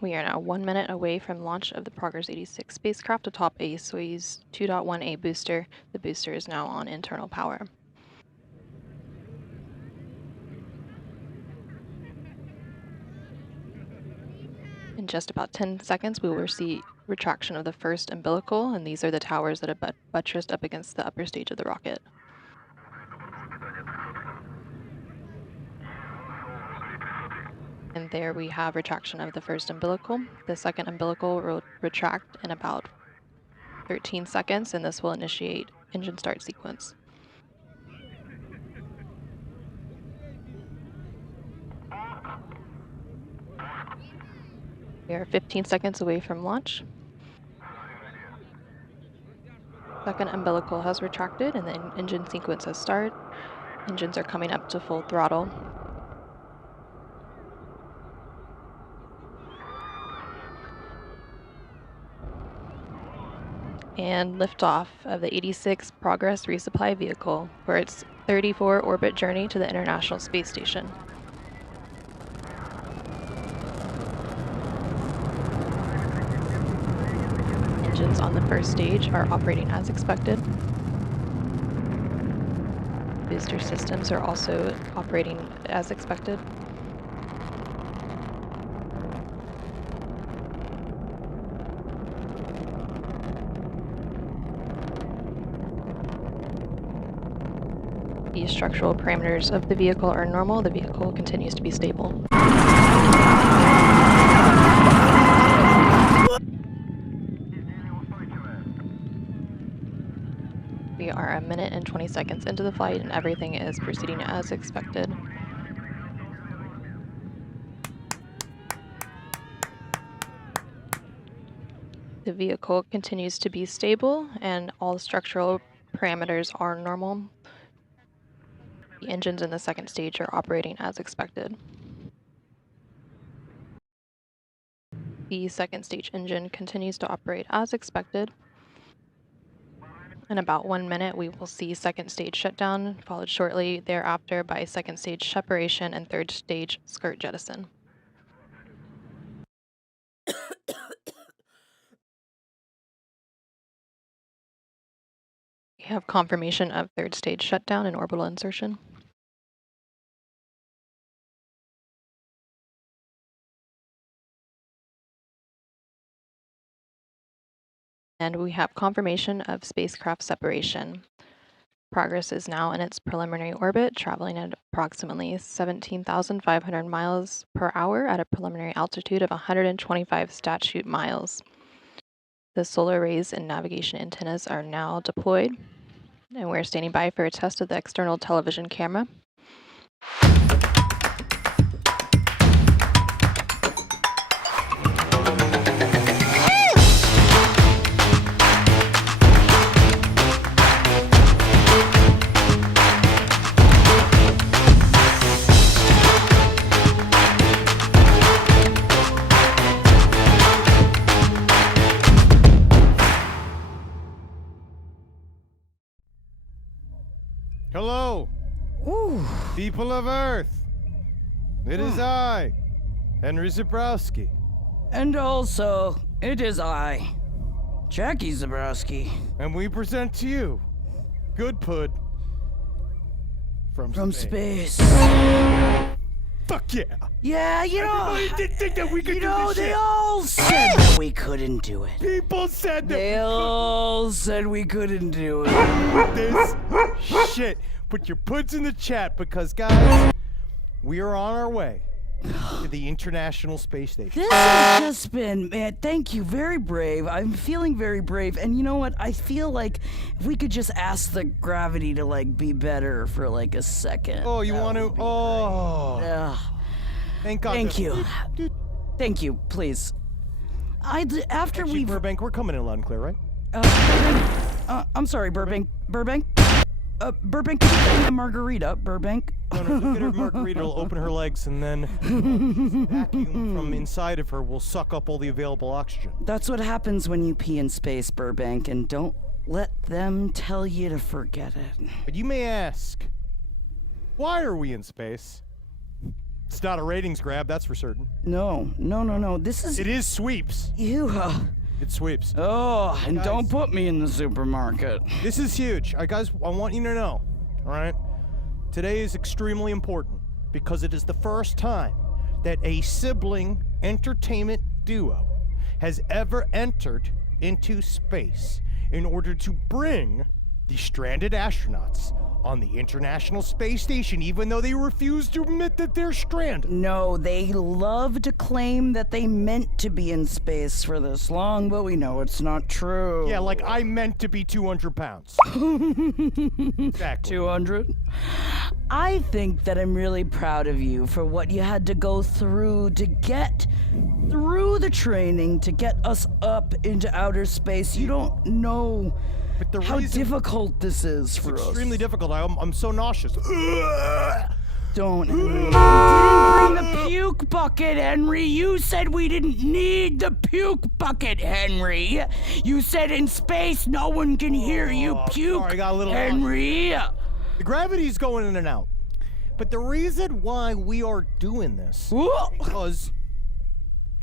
We are now 1 minute away from launch of the Progress 86 spacecraft atop a Soyuz 2.1A booster. The booster is now on internal power. In just about 10 seconds, we will see retraction of the first umbilical, and these are the towers that are buttressed up against the upper stage of the rocket. And there we have retraction of the first umbilical. The second umbilical will retract in about 13 seconds, and this will initiate engine start sequence. We are 15 seconds away from launch. Second umbilical has retracted and the engine sequence has started. Engines are coming up to full throttle. And liftoff of the 86 Progress resupply vehicle for its 34 orbit journey to the International Space Station. Engines on the first stage are operating as expected. Booster systems are also operating as expected. The structural parameters of the vehicle are normal. The vehicle continues to be stable. We are 1 minute and 20 seconds into the flight and everything is proceeding as expected. The vehicle continues to be stable and all structural parameters are normal. The engines in the second stage are operating as expected. The second stage engine continues to operate as expected. In about 1 minute, we will see second stage shutdown, followed shortly thereafter by second stage separation and third stage skirt jettison. We have confirmation of third stage shutdown and orbital insertion. And we have confirmation of spacecraft separation. Progress is now in its preliminary orbit, traveling at approximately 17,500 miles per hour at a preliminary altitude of 125 statute miles. The solar arrays and navigation antennas are now deployed, and we're standing by for a test of the external television camera. Hello, Ooh. people of Earth. It is I, Henry Zebrowski. And also, it is I, Jackie Zebrowski. And we present to you GUD PUD from space. Fuck yeah! Yeah, you know, Everybody did think that we could you do know, this they shit. all said that we couldn't do it. People said that They all said we couldn't do it. this shit. Put your puds in the chat because, guys, we are on our way to the International Space Station. This has just been, man, thank you, very brave. I'm feeling very brave. And you know what? I feel like if we could just ask the gravity to, like, be better for, like, a second. Oh, you want to? Oh, thank God. Thank you. Thank you, please. After Actually, we've... Burbank, we're coming in loud and clear, right? I'm sorry, Burbank. Burbank, can you bring a margarita, Burbank? No, look at her margarita. It'll open her legs, and then vacuum from inside of her will suck up all the available oxygen. That's what happens when you pee in space, Burbank, and don't let them tell you to forget it. But you may ask, why are we in space? It's not a ratings grab, that's for certain. No. This is It is sweeps. you. It sweeps. Oh, and Guys. don't put me in the supermarket. This is huge. Guys, I want you to know, all right? Today is extremely important because it is the first time that a sibling entertainment duo has ever entered into space in order to bring the stranded astronauts on the International Space Station, even though they refuse to admit that they're stranded. No, they love to claim that they meant to be in space for this long, but we know it's not true. Yeah, like I meant to be 200 pounds. Exactly. 200? I think that I'm really proud of you for what you had to go through to get through the training to get us up into outer space. You don't know But the how reason difficult this is for it's us. extremely difficult. I'm so nauseous. Don't, Henry. You didn't bring the puke bucket, Henry. You said we didn't need the puke bucket, Henry. You said in space no one can hear you puke, sorry, I got a little Henry. The gravity's going in and out. But the reason why we are doing this because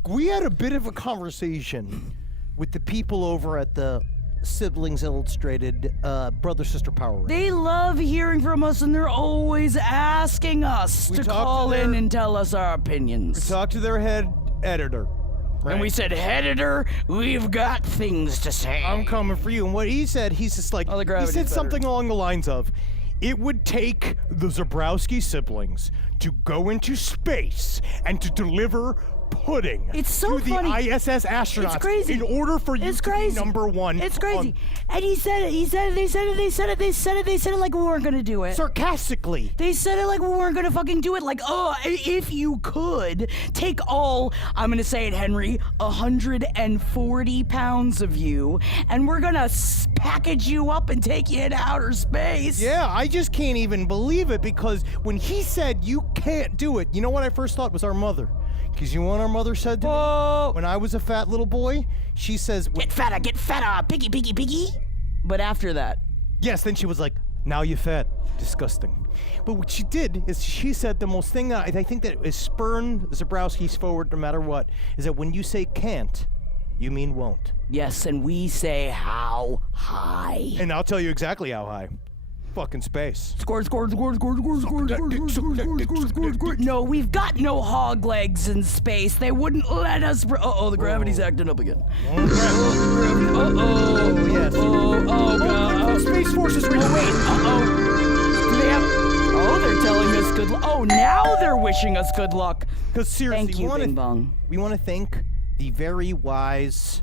we had a bit of a conversation with the people over at the Siblings Illustrated brother-sister power rank. They love hearing from us, and they're always asking us We to talked to call their- in and tell us our opinions. Talk to their head editor. Right? And we said, editor, we've got things to say. I'm coming for you. And what he said, he's just like, Oh, the he gravity's said better. something along the lines of, it would take the Zebrowski siblings to go into space and to deliver pudding It's so to funny. the ISS astronauts It's crazy. in order for you It's to crazy. be number one. It's crazy. on- And they said it like we weren't gonna do it. sarcastically. They said it like we weren't gonna fucking do it. Like, if you could take all, I'm gonna say it, Henry, 140 pounds of you, and we're gonna package you up and take you into outer space. Yeah, I just can't even believe it because when he said you can't do it, you know what I first thought was our mother. Because you know what our mother said to me? Oh, When I was a fat little boy, she says, get fatter, piggy, piggy, piggy. But after that, yes, then she was like, now you fat. Disgusting. But what she did is she said the most thing that I think that is spurn Zebrowski's forward no matter what, is that when you say can't, you mean won't. yes, and we say how high. And I'll tell you exactly how high. Fucking space. Score. No, we've got no hog legs in space. They wouldn't let us. The gravity's acting up again. Oh, yes. Oh, God. Space Force is ready. Do they have? Oh, they're telling us good luck. Oh, now they're wishing us good luck. Because seriously, Thank you, BingBong. we want to thank the very wise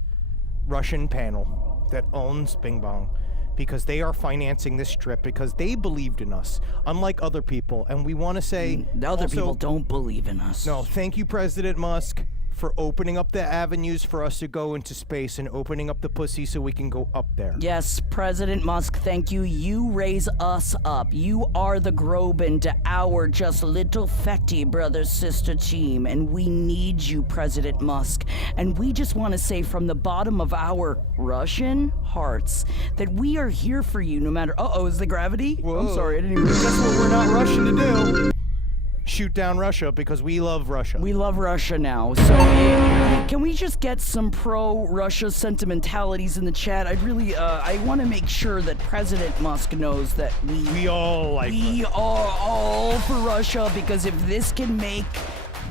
Russian panel that owns BingBong because they are financing this trip because they believed in us, unlike other people. And we want to say The other also, people don't believe in us. No, thank you, President Musk, for opening up the avenues for us to go into space and opening up the pussy so we can go up there. Yes, President Musk, thank you. You raise us up. You are the Groban to our just little fetty brother-sister team, and we need you, President Musk. And we just want to say from the bottom of our Russian hearts that we are here for you no matter... is the gravity? I'm Whoa. sorry, I didn't even... That's what we're not Russian to do. Shoot down Russia because we love Russia. We love Russia now, so can we just get some pro-Russia sentimentalities in the chat? I want to make sure that President Musk knows that We all like we are all for Russia, because if this can make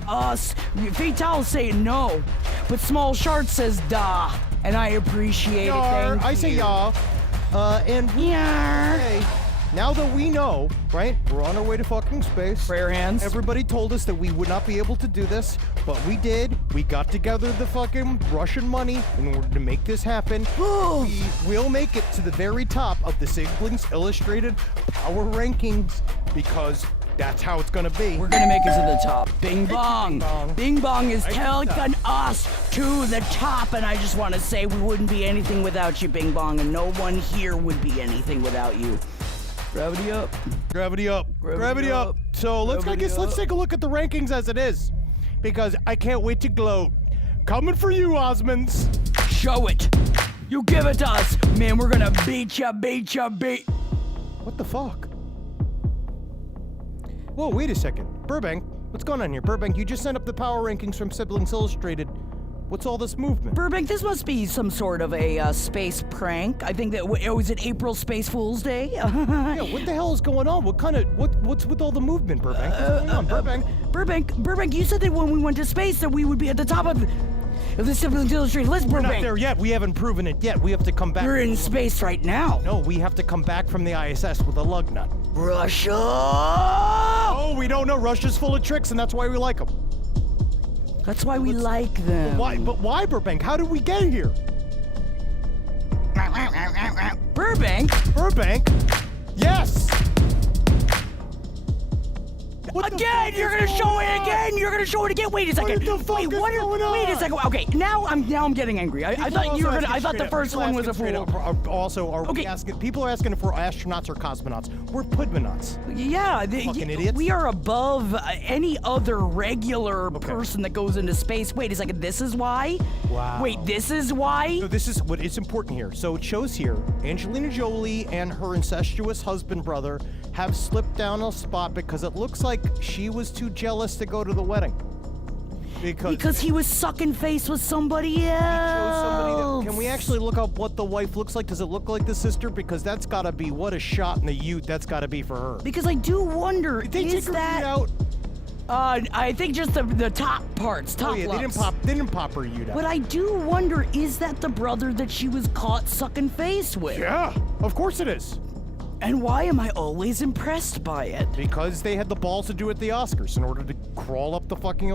us... Fatal say no, but Small Shark says da, and I appreciate it, Yar, thank I say you. y'all. And we Yar. say, now that we know, right, we're on our way to fucking space. Prayer hands. Everybody told us that we would not be able to do this, but we did. We got together the fucking Russian money in order to make this happen. We will make it to the very top of the Siblings Illustrated power rankings because that's how it's gonna be. We're gonna make it to the top. BingBong. BingBong. BingBong is Right to the taking us to the top, and I just want to say we wouldn't be anything without you, BingBong, and no one here would be anything without you. Gravity up. Gravity up. Gravity up. So let's take a look at the rankings as it is, because I can't wait to gloat. Coming for you, Osmonds. Show it. You give it to us. Man, we're gonna beat ya. What the fuck? Whoa, wait a second. Burbank, What's going on here? Burbank, you just sent up the power rankings from Siblings Illustrated. What's all this movement? Burbank, this must be some sort of a space prank. I think that, was it April Space Fool's Day? Yeah, what the hell is going on? What's with all the movement, Burbank? What's going on, Burbank? Burbank, you said that when we went to space that we would be at the top of the Siblings Illustrated list, We're Burbank. not there yet. We haven't proven it yet. We have to come back. We're in space right now. No, we have to come back from the ISS with a lug nut. Russia! Oh, we don't know. Russia's full of tricks, and that's why we like them. That's why we like them. But why, Burbank? How did we get here? Burbank? Yes! Again, you're gonna show it again. You're gonna show it again. Wait a second. What the fuck is going on? Wait a second. Okay, now I'm getting angry. I thought you were gonna. I thought the first one was a fool. We asking? People are asking if we're astronauts or cosmonauts. We're pudmonauts. Yeah, Fucking idiots. we are above any other regular person that goes into space. Wait a second. This is why. Wow. Wait, this is why. So this is what it's important here. So it shows here, Angelina Jolie and her incestuous husband brother have slipped down a spot because it looks like she was too jealous to go to the wedding. Because he was sucking face with somebody else. Can we actually look up what the wife looks like? Does it look like the sister? Because that's gotta be, what a shot in the ute that's gotta be for her. Because I do wonder, Did they is take her that... ute out? I think just the top parts, top Yeah, lumps. they didn't pop her ute out. But I do wonder, is that the brother that she was caught sucking face with? Yeah, of course it is. And why am I always impressed by it? Because they had the balls to do it at the Oscars in order to crawl up the fucking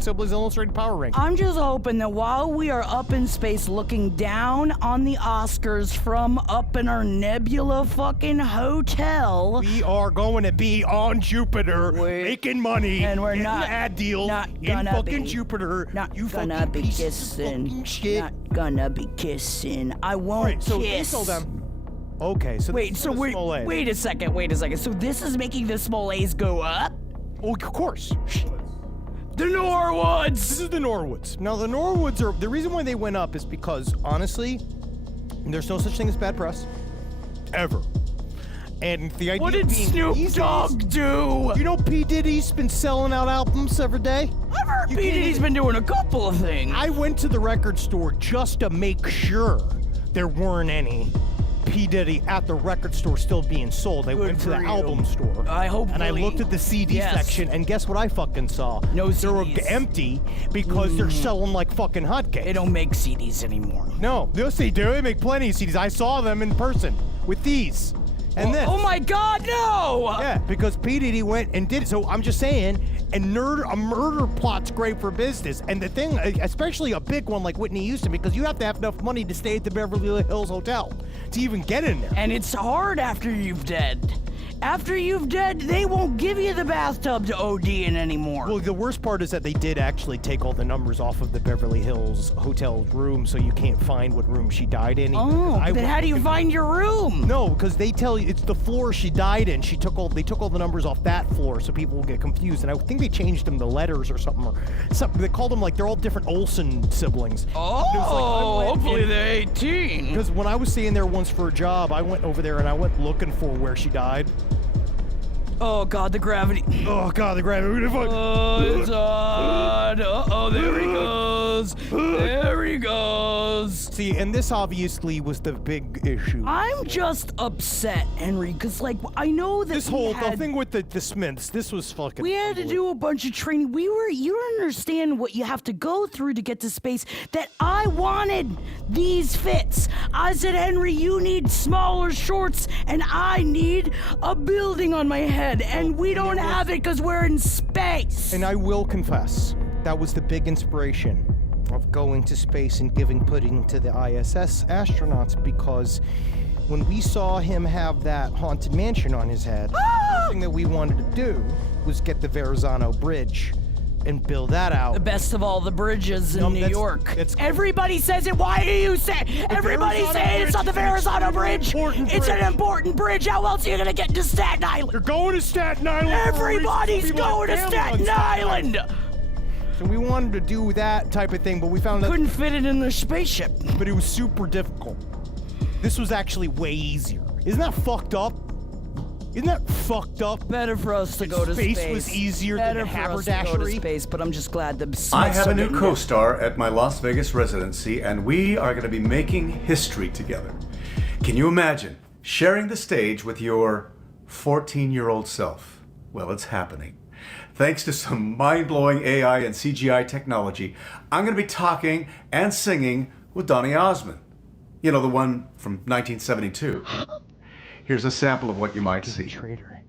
Siblings Illustrated power rank. I'm just hoping that while we are up in space looking down on the Oscars from up in our nebula fucking hotel, We are going to be on Jupiter, making money, and we're getting not ad deals not in gonna fucking be, Jupiter. Not you gonna fucking be pieces of kissing. fucking shit. Not gonna be kissing. I won't Right, so they kiss. told them. Okay, so Wait, this so is the small A. wait a second. So this is making the small A's go up? Oh, of course. The Norwoods! This is the Norwoods. Now, the Norwoods are... The reason why they went up is because, honestly, there's no such thing as bad press. Ever. And the idea What did being Snoop these Dogg days- do? You know P. Diddy's been selling out albums every day? I've heard You P. can't Diddy's even- been doing a couple of things. I went to the record store just to make sure there weren't any P. Diddy at the record store still being sold. I went to the for you. album store. I hope. And I looked at the CD Yes. section, and guess what I fucking saw? No They were CDs. empty because they're selling like fucking hotcakes. They don't make CDs anymore. No, yes they do. They make plenty of CDs. I saw them in person with these and this. Oh my God, no! Yeah, because P. Diddy went and did it. So I'm just saying, a murder plot's great for business. And the thing, especially a big one like Whitney Houston, because you have to have enough money to stay at the Beverly Hills Hotel to even get in there. And it's hard after you've dead. After you've dead, they won't give you the bathtub to OD in anymore. Well, the worst part is that they did actually take all the numbers off of the Beverly Hills Hotel room, so you can't find what room she died in. oh, then how do you find your room? No, because they tell you it's the floor she died in. They took all the numbers off that floor, so people will get confused. And I think they changed them to letters or something. They called them like they're all different Olsen siblings. Oh, hopefully they're 18. Because when I was staying there once for a job, I went over there and I went looking for where she died. Oh God, the gravity. Oh God, the gravity. Oh, it's on. Uh-oh, there he goes. There he goes. See, and this obviously was the big issue. I'm just upset, Henry, because, like, I know that This we whole had, the thing with the Smiths, this was fucking. we had to do a bunch of training. You don't understand what you have to go through to get to space. That I wanted these fits. I said, Henry, you need smaller shorts, and I need a building on my head, and we don't have it because we're in space. And I will confess, that was the big inspiration of going to space and giving pudding to the ISS astronauts, because when we saw him have that haunted mansion on his head, the thing that we wanted to do was get the Verrazano Bridge and build that out. The best of all the bridges in New York. Everybody says it. Why do you say? Everybody Verrazano say it's not the Bridge is an Verrazano Bridge. important It's an bridge. important bridge. How else are you gonna get to Staten Island? You're going to Staten Island. Everybody's going to Staten Island. So we wanted to do that type of thing, but we found out Couldn't fit it in the spaceship. but it was super difficult. This was actually way easier. Isn't that fucked up? Isn't that fucked up? Better for us to go to space. Space was easier Better than for us to go to haberdashery. space, but I'm just glad the Smiths I have are a new getting co-star at my Las Vegas residency, and we are going to be making history together. Can you imagine sharing the stage with your 14-year-old self? Well, it's happening. Thanks to some mind-blowing AI and CGI technology, I'm going to be talking and singing with Donny Osmond. You know, the one from 1972. Here's a sample of what you might see. Traitor.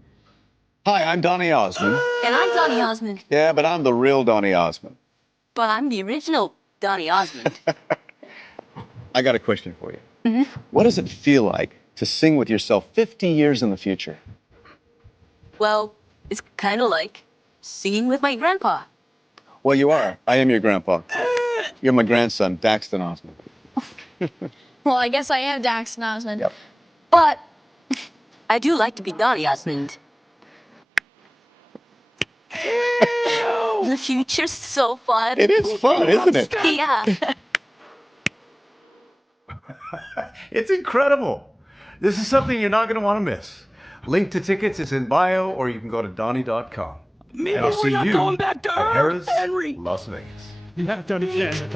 Hi, I'm Donny Osmond. And I'm Donny Osmond. Yeah, but I'm the real Donny Osmond. But I'm the original Donny Osmond. I got a question for you. What does it feel like to sing with yourself 50 years in the future? Well, it's kind of like singing with my grandpa. Well, you are. I am your grandpa. You're my grandson, Daxton Osmond. Well, I guess I am Daxton Osmond. Yep. But I do like to be Donny Osmond. The future's so fun. It is fun, isn't it? Yeah. It's incredible. This is something you're not going to want to miss. Link to tickets is in bio, or you can go to donny.com. Maybe And I'll see you going back to at Earth, Harrah's, Henry. Las Vegas. You have to understand that.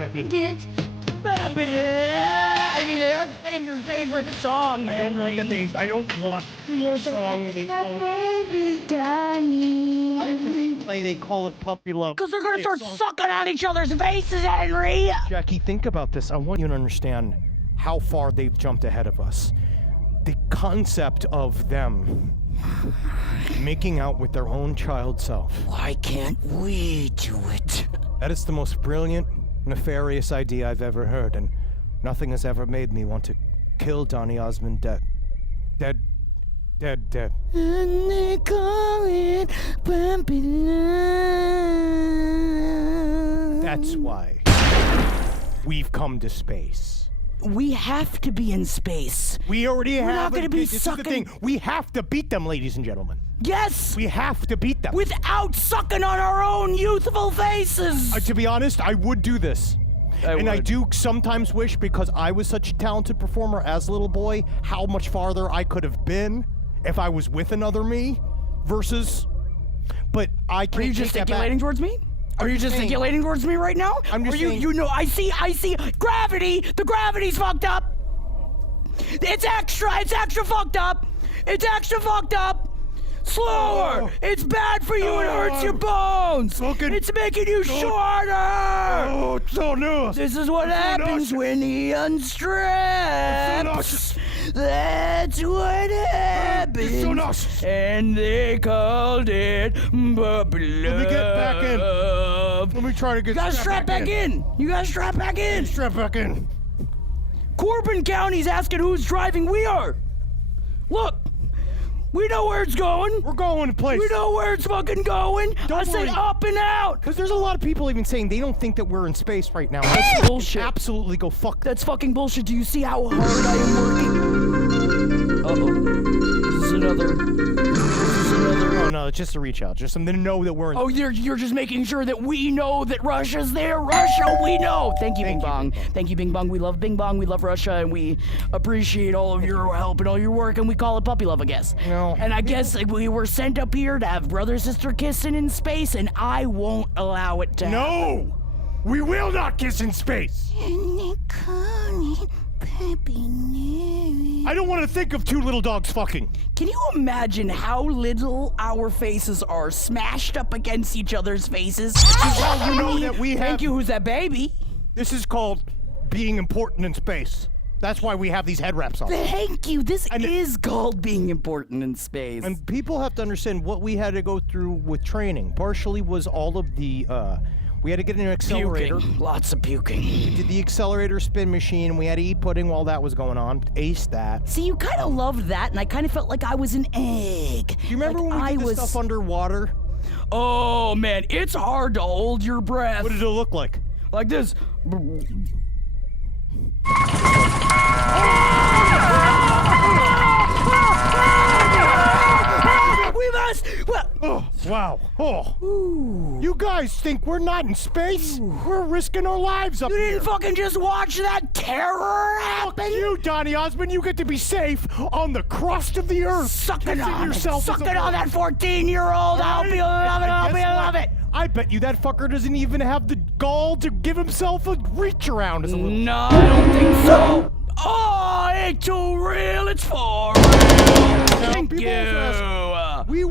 I mean, that's your favorite song, man. I don't want your song. They call it puppy love. Because they're gonna start sucking on each other's faces, Henry. Jackie, think about this. I want you to understand how far they've jumped ahead of us. The concept of them making out with their own child self. Why can't we do it? That is the most brilliant, nefarious idea I've ever heard, and nothing has ever made me want to kill Donny Osmond dead. Dead. Dead, dead. And they call it puppy love. That's why we've come to space. We have to be in space. We already We're not have. gonna be This is the sucking- thing. We have to beat them, ladies and gentlemen. Yes! We have to beat them. Without sucking on our own youthful faces! To be honest, I would do this. And I would. do sometimes wish, because I was such a talented performer as a little boy, how much farther I could have been if I was with another me versus. But I can't. Are you take that back. gesticulating towards me? Are you just saying- gesticulating towards me right now? I'm just Or you, saying- you know, I see gravity. The gravity's fucked up. It's extra fucked up. It's extra fucked up. Slower. Oh. It's bad for you. It hurts your bones. Fucking- It's making you shorter. Oh, it's so new. This is what happens when he unstraps. That's what happens. It's so nauseous. And they called it puppy love. Let me get back in. Let me try to get. You gotta strap back in. You gotta strap back in. Strap back in. Corbin County's asking who's driving. We are. Look, we know where it's going. We're going to place. We know where it's fucking going. I said worry. up and out. Because there's a lot of people even saying they don't think that we're in space right now. That's bullshit. Absolutely go fuck. That's fucking bullshit. Do you see how hard I am working? Uh-oh. This is another. Oh no, it's just a reach out. Just something to know that we're in. Oh, you're just making sure that we know that Russia's there. Russia, we know. Thank you, Thank you, BingBong. Bing Bong. Thank you, BingBong. We love BingBong. We love Russia, and we appreciate all of your help and all your work, and we call it puppy love, I guess. No. And I guess we were sent up here to have brother-sister kissing in space, and I won't allow it to happen. No, we will not kiss in space. I don't want to think of two little dogs fucking. Can you imagine how little our faces are smashed up against each other's faces? how you know that we have- Thank you, who's that baby? This is called being important in space. That's why we have these head wraps on. Thank you. This And- is called being important in space. And people have to understand what we had to go through with training. Partially was all of the, we had to get an accelerator. Puking. Lots of puking. We did the accelerator spin machine. We had to eat pudding while that was going on. Aced that. See, you kind of loved that, and I kind of felt like I was an egg. Do you remember Like when we did I this stuff underwater? Oh, man, it's hard to hold your breath. What did it look like? Like this. We must. Well, Wow. Oh. You guys think we're not in space? We're risking our lives up You here. didn't fucking just watch that terror Fuck happen? you, Donny Osmond. You get to be safe on the crust of the earth. Suck it Kissing on. yourself Suck as a it on woman. that 14-year-old. I'll be love it. I bet you that fucker doesn't even have the gall to give himself a reach around as a little. No, I don't think so. Oh, it's too real. It's for real. Thank people you. We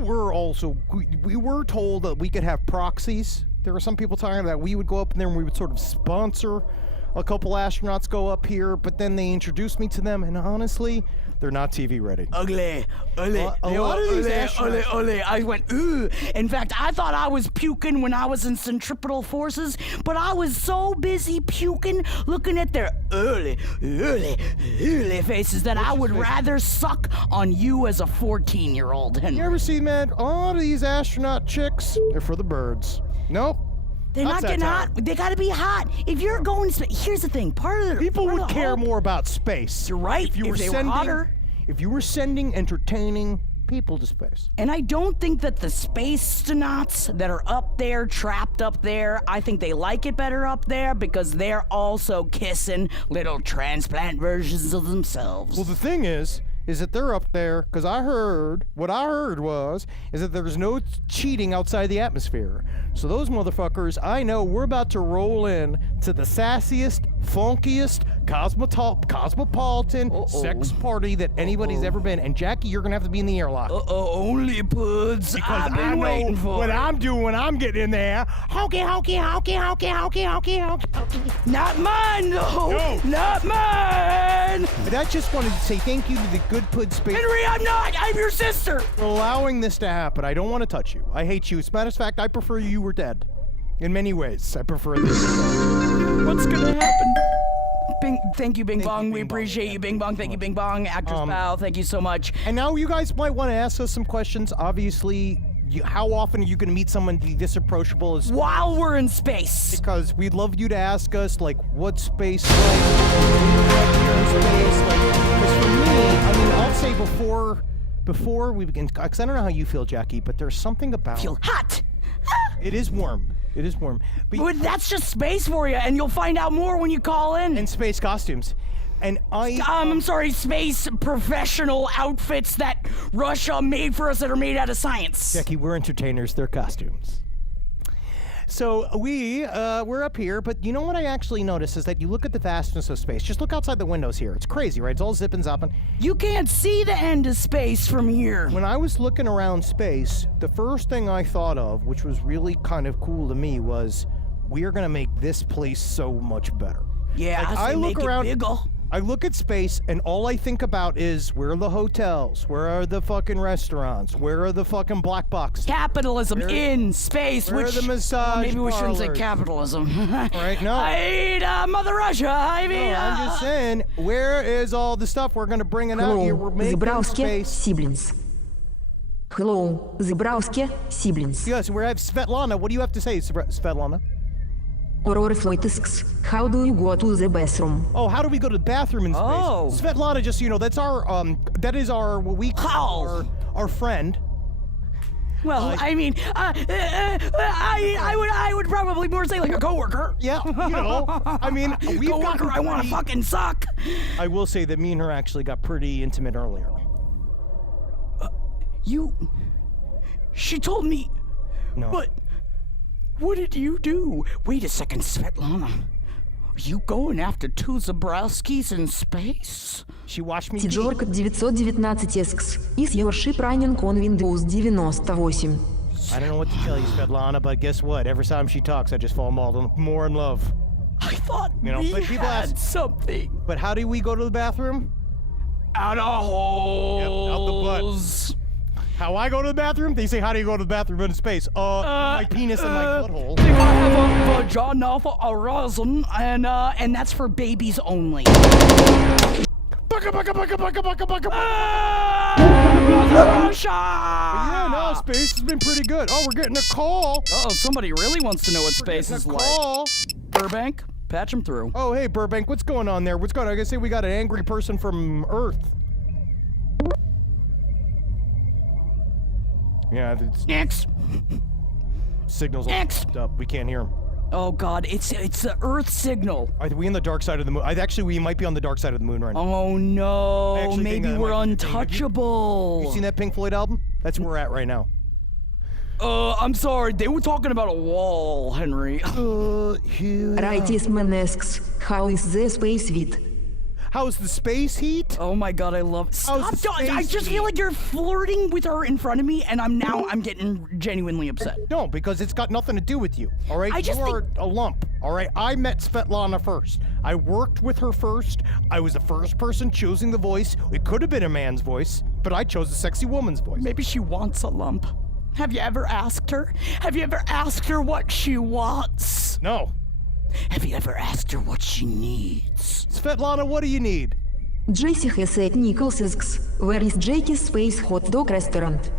were told that we could have proxies. There were some people talking about we would go up there and we would sort of sponsor a couple astronauts go up here, but then they introduced me to them, and honestly, they're not TV ready. Ugly. A lot of these astronauts. I went, ooh. In fact, I thought I was puking when I was in centripetal forces, but I was so busy puking looking at their early faces that I would rather suck on you as a 14-year-old. You ever see, man, a lot of these astronaut chicks, they're for the birds. Nope. They're not getting hot. They gotta be hot. If you're going to space, here's the thing. People would care more about space. You're right. If you were they sending, were hotter. If you were sending entertaining people to space. And I don't think that the space astronauts that are up there, trapped up there, I think they like it better up there because they're also kissing little transplant versions of themselves. Well, the thing is that they're up there because what I heard is that there's no cheating outside the atmosphere. So those motherfuckers, I know we're about to roll in to the sassiest, funkiest, cosmopolitan sex party that anybody's ever been. And Jackie, you're gonna have to be in the airlock. Only puds. Because I've been waiting for what it. I'm doing when I'm getting in there. Hokey. Not mine, though. No. Not mine. But I just wanted to say thank you to the GUD PUD Space Henry, I'm not. I'm your sister. for allowing this to happen. I don't want to touch you. I hate you. As a matter of fact, I prefer you were dead. In many ways, I prefer this. What's gonna happen? Thank you, BingBong. you, We BingBong. appreciate you, BingBong. Thank you, BingBong. Actress pal, thank you so much. And now you guys might want to ask us some questions. Obviously, how often are you going to meet someone this approachable as While we're in space. because we'd love you to ask us, like, what space like, when you're in space, like, because for me, I mean, I'll say before we begin, because I don't know how you feel, Jackie, but there's something about Feel hot. it is warm. It is warm. But that's just space for you, and you'll find out more when you call in. And space costumes. And I'm sorry, space professional outfits that Russia made for us that are made out of science. Jackie, we're entertainers, they're costumes. So we're up here, but you know what I actually noticed is that you look at the vastness of space. Just look outside the windows here. It's crazy, right? It's all zipping zapping. You can't see the end of space from here. When I was looking around space, the first thing I thought of, which was really kind of cool to me, was we are going to make this place so much better. Yeah, Like, I look around. bigger. I look at space, and all I think about is where are the hotels? Where are the fucking restaurants? Where are the fucking black boxes? Capitalism in space, where are which the massage maybe we shouldn't say parlors? capitalism. Right? No. I hate Mother Russia. I mean, No, I'm just saying, where is all the stuff we're going to bring it out here? We're Hello, making Zebrowski space. Siblings. Hello, Zebrowski Siblings. Yes, we have Svetlana. What do you have to say, Svetlana? Aurora Floitisks. How do you go to the bathroom? Oh, how do we go to the bathroom in space? Oh. Svetlana, just so you know, that's that is our what we call our friend. well, I mean, I would probably more say like a coworker. Yeah, you know, I mean, we've Coworker, gotten I want to pretty- fucking suck. I will say that me and her actually got pretty intimate earlier. She told me. No. But what did you do? Wait a second, Svetlana. Are you going after two Zebrowskis in space? She watched me. Тиджорка 919X. Is your ship running on Windows 98? I don't know what to tell you, Svetlana, but guess what? Every time she talks, I just fall more in love. I thought You know, we but people had ask- something. But how do we go to the bathroom? Out of out the butt. holes. How I go to the bathroom? They say, how do you go to the bathroom in space? My penis and my butthole. I think I have a vagina for a reason, and that's for babies only. Bucka, bucka, bucka, bucka, bucka, bucka. Russia! Yeah, no, space has been pretty good. Oh, we're getting a call. Oh, somebody really wants to know what space Getting is a like. call. Burbank, patch him through. Oh, hey, Burbank, what's going on there? What's going on? I guess say we got an angry person from Earth. Yeah, it's Next. signals all Next. fucked up. We can't hear him. Oh God, it's the Earth signal. Are we in the dark side of the moon? Actually, we might be on the dark side of the moon right now. Oh I no, actually think maybe that we're might be the thing. untouchable. You seen that Pink Floyd album? That's where we're at right now. I'm sorry, they were talking about a wall, Henry. Righties Menesks. How is the space with? How's the space heat? Oh my God, I love. Stop! the I space just feel like you're flirting with her in front of me, and I'm getting genuinely upset. No, because it's got nothing to do with you. All right, I just you are think- a lump. All right, I met Svetlana first. I worked with her first. I was the first person choosing the voice. It could have been a man's voice, but I chose a sexy woman's voice. Maybe she wants a lump. Have you ever asked her? Have you ever asked her what she wants? No, Have you ever asked her what she needs? Svetlana, what do you need? Jesse has said Nichols asks, where is Jackie's space hot dog restaurant?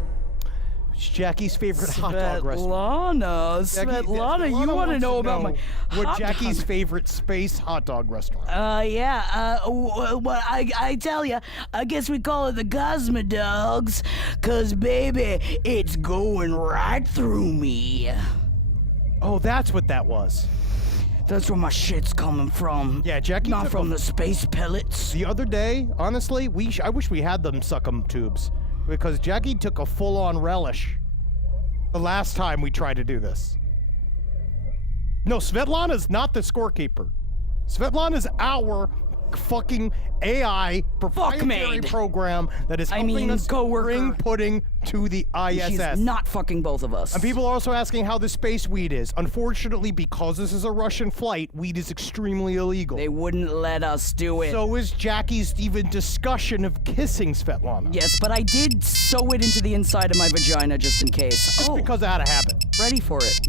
It's Jackie's favorite hot dog restaurant. Svetlana, you want to know about my what hot Jackie's dog- favorite space hot dog restaurant? Well, I tell you, I guess we call it the Cosmo Dogs, 'cause baby, it's going right through me. Oh, that's what that was. That's where my shit's coming from. Yeah, Jackie Not took from a- the space pellets. The other day, honestly, I wish we had them suck-em tubes, because Jackie took a full-on relish the last time we tried to do this. No, Svetlana's not the scorekeeper. Svetlana's our fucking AI proprietary Fuckmaid. program that is I helping mean, us coworker. bring pudding to the ISS. She's not fucking both of us. And people are also asking how the space weed is. Unfortunately, because this is a Russian flight, weed is extremely illegal. They wouldn't let us do it. So is Jackie's even discussion of kissing Svetlana. Yes, but I did sew it into the inside of my vagina just in case. Just because out of habit. Ready for it.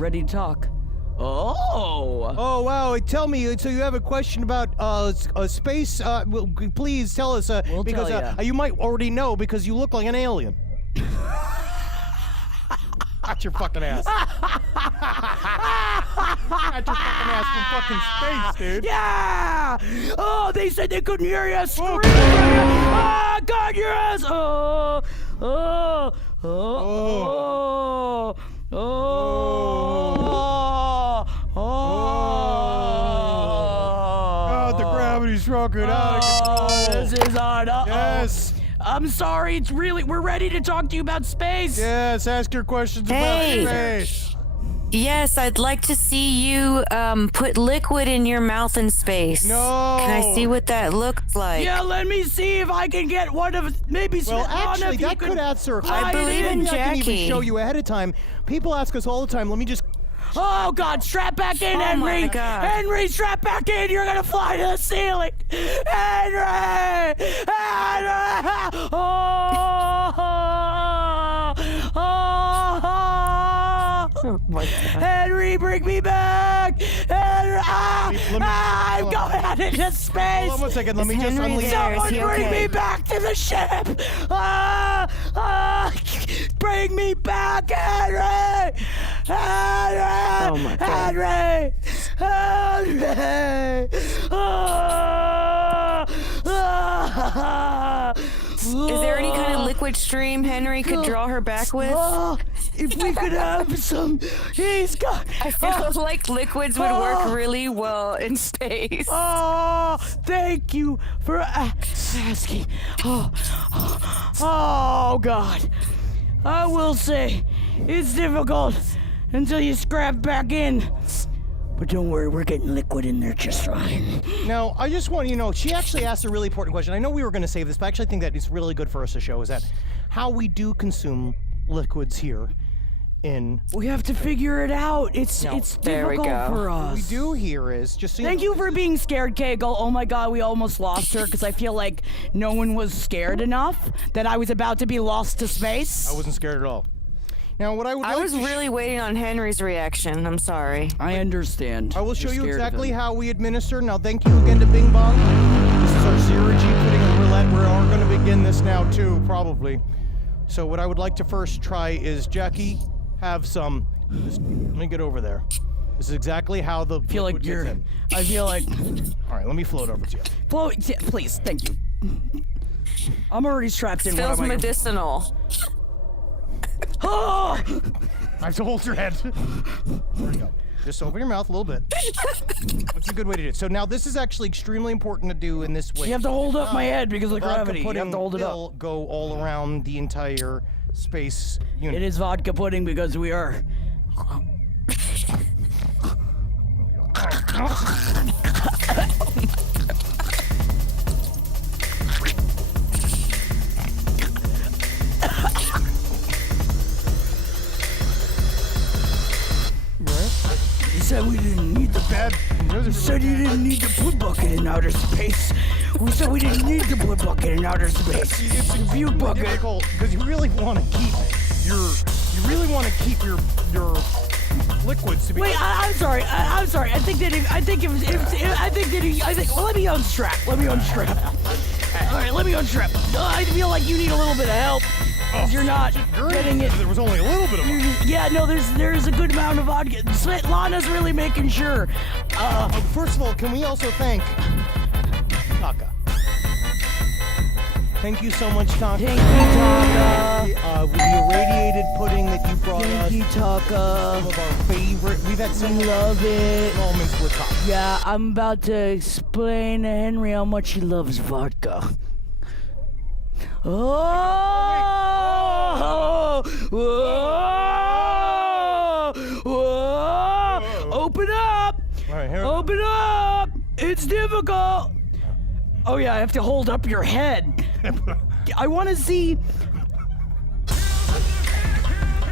Ready to talk. Oh. Oh, wow. Tell me, so you have a question about space? Well, please tell us. We'll because tell ya. you might already know because you look like an alien. Got your fucking ass. Got your fucking ass from fucking space, dude. Yeah! Oh, they said they couldn't hear you screaming. Oh, God, your ass! Oh, oh, oh, oh, oh, oh, Oh, the gravity's rocking out of Oh, control. this is hard. Uh-oh. Yes. I'm sorry, we're ready to talk to you about space. Yes, ask your questions Hey. about space. Yes, I'd like to see you put liquid in your mouth in space. No. Can I see what that looks like? Yeah, let me see if I can get one of maybe. Well, Svetlana, actually, if you that could answer. I believe in Maybe I can even Jackie. show you ahead of time. People ask us all the time. Let me just. Oh God, strap back in, Oh, my Henry! God. Henry, strap back in! You're gonna fly to the ceiling! Henry! Henry! Oh! Oh my God. Henry, bring me back! Henry! I'm going out into space! Hold on one second. Let me just Henry unleash. there? Is Someone he bring okay? me back to the ship! Bring me back, Henry! Henry! Oh my God. Henry! Henry! Is there any kind of liquid stream Henry could draw her back with? Oh, if we could have some, he's got. I feel like liquids would work really well in space. Oh, thank you for asking. Oh, God. I will say, it's difficult until you scrap back in. But don't worry, we're getting liquid in there just fine. Now, I just want you to know, she actually asked a really important question. I know we were going to save this, but I actually think that it's really good for us to show is that how we do consume liquids here in. We have to figure it out. It's There we difficult go. for us. What we do here is just so Thank know, you for being scared, Kegel. Oh my God, we almost lost her because I feel like no one was scared enough that I was about to be lost to space. I wasn't scared at all. Now, what I would I like was to really waiting on Henry's reaction. I'm sorry. I understand. I will show You're you scared of exactly him. how we administer. Now, thank you again to BingBong. This is our zero-G pudding and roulette. We are going to begin this now, too, probably. So what I would like to first try is, Jackie, have some. Let me get over there. This is exactly how the I feel like liquid you're. gets in. I feel like. All right, let me float over to you. Float, yeah, please, thank you. I'm already strapped in. Feels What am I- medicinal. Oh! I have to hold your head. There you go. Just open your mouth a little bit. What's a good way to do it? So now this is actually extremely important to do in this way. You have to hold up my head because of the gravity. You have to hold it will up. go all around the entire space unit. It is vodka pudding because we are. You said we didn't need the bad. You said you didn't need the pud bucket in outer space. We said we didn't need the pud bucket in outer space. It's a puke bucket. difficult because you really want to keep your liquids to be. Wait, I'm sorry. I'm sorry. Well, let me unstrap. All right, let me unstrap. I feel like you need a little bit of help. You're not getting it. There was only a little bit of it. Yeah, no, there's a good amount of vodka. Svetlana's really making sure. First of all, can we also thank Taka? Thank you so much, Taka. Thank you, Taka. With the irradiated pudding that you brought us. Thank you, Taka. Some of our favorite. We've had some love it. moments with Taka. Yeah, I'm about to explain to Henry how much he loves vodka. Oh! Open up! All right, here. Open up! It's difficult. Oh yeah, I have to hold up your head. I want to see.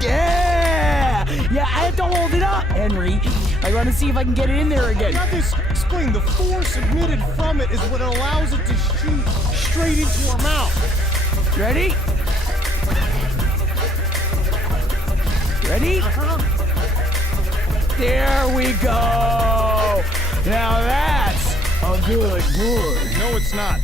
Yeah! Yeah, I have to hold it up, Henry. I want to see if I can get it in there again. I got this explained. The force emitted from it is what allows it to shoot straight into our mouth. Ready? Ready? There we go. Now that's a good push. No, it's not.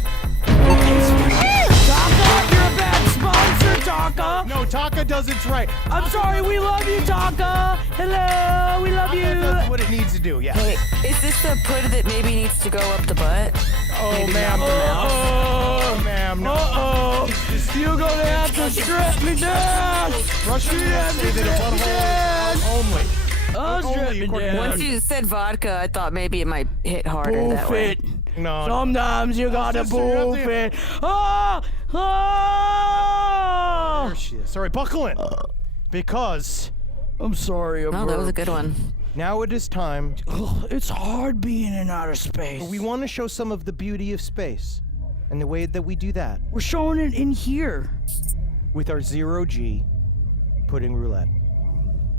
Taka, you're a bad sponsor, Taka. No, Taka does it right. I'm sorry, we love you, Taka. Hello, we love Taka you. does what it needs to do, yeah. Hey, is this the pud that maybe needs to go up the butt? Oh, Maybe ma'am. not the mouth? Oh, ma'am. No. You're gonna have to strap me down. Russians say that a butthole is only. Oh, strap me down. Once you said vodka, I thought maybe it might hit harder that way. Bullfit. No. Sometimes you gotta sister, you have to- bullfit. Oh! Oh! There she is. Sorry, buckle in. Because I'm sorry. No, that was a good one. now it is time. It's hard being in outer space. We want to show some of the beauty of space. And the way that we do that We're showing it in here. with our 0G pudding roulette.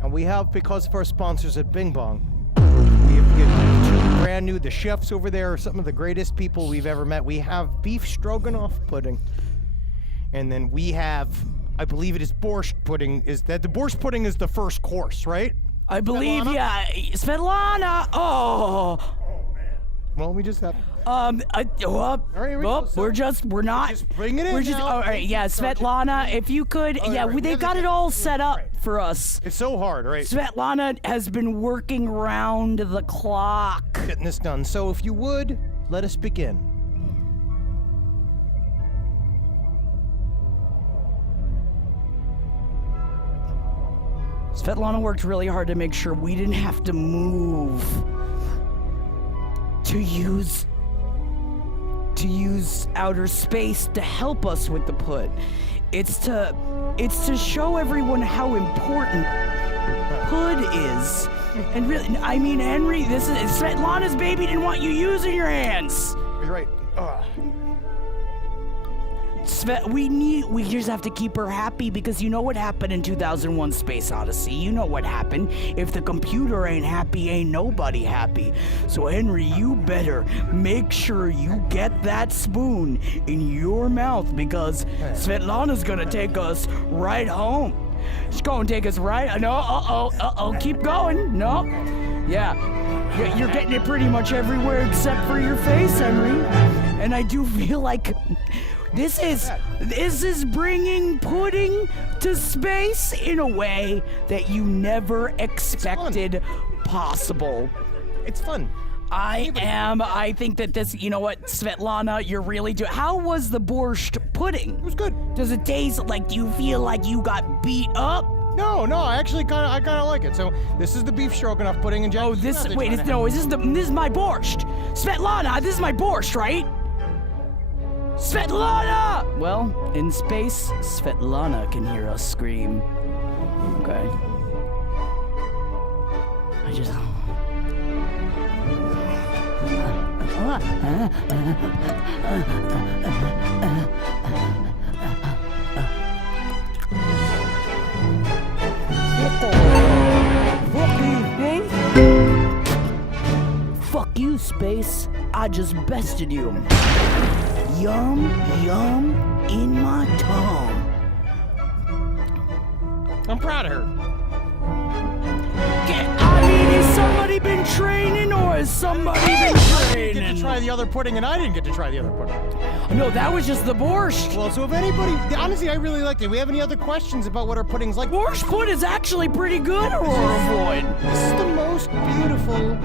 And we have, because of our sponsors at BingBong, we have given two brand new, the chefs over there are some of the greatest people we've ever met. We have beef stroganoff pudding. And then we have, I believe it is borscht pudding. Is that the borscht pudding is the first course, right? I believe, Svetlana? yeah. Svetlana! Oh! Well, we just have. All right, here we go. So we're not. just bring it in We're just, now. all right, yeah, Svetlana, if you could, yeah, right, they've got it all set up for us. It's so hard, right? Svetlana has been working round the clock. Getting this done. So if you would, let us begin. Svetlana worked really hard to make sure we didn't have to move to use outer space to help us with the pud. It's to show everyone how important pud is. And really, I mean, Henry, this is Svetlana's baby didn't want you using your hands. You're right. We just have to keep her happy because you know what happened in 2001 Space Odyssey. You know what happened. If the computer ain't happy, ain't nobody happy. So Henry, you better make sure you get that spoon in your mouth because Svetlana's gonna take us right home. She's gonna take us right. No, keep going. No. Yeah, you're getting it pretty much everywhere except for your face, Henry. And I do feel like this is bringing pudding to space in a way that you never expected possible. It's fun. I think that this, you know what, Svetlana, you're really doing. How was the borscht pudding? It was good. Does it taste like, do you feel like you got beat up? No, I actually kind of like it. So this is the beef stroganoff pudding and Oh, this is my borscht. Svetlana, this is my borscht, right? Svetlana! Well, in space, Svetlana can hear us scream. Okay. I just... Fuck you, space. I just bested you. Yum, yum in my tongue. I'm proud of her. Has somebody been training or has somebody been I training? didn't get to try the other pudding and I didn't get to try the other pudding. No, that was just the borscht. Well, so if anybody, honestly, I really liked it. We have any other questions about what our pudding's like? Borscht pudding is actually pretty good, Aurora Floyd. This is the most beautiful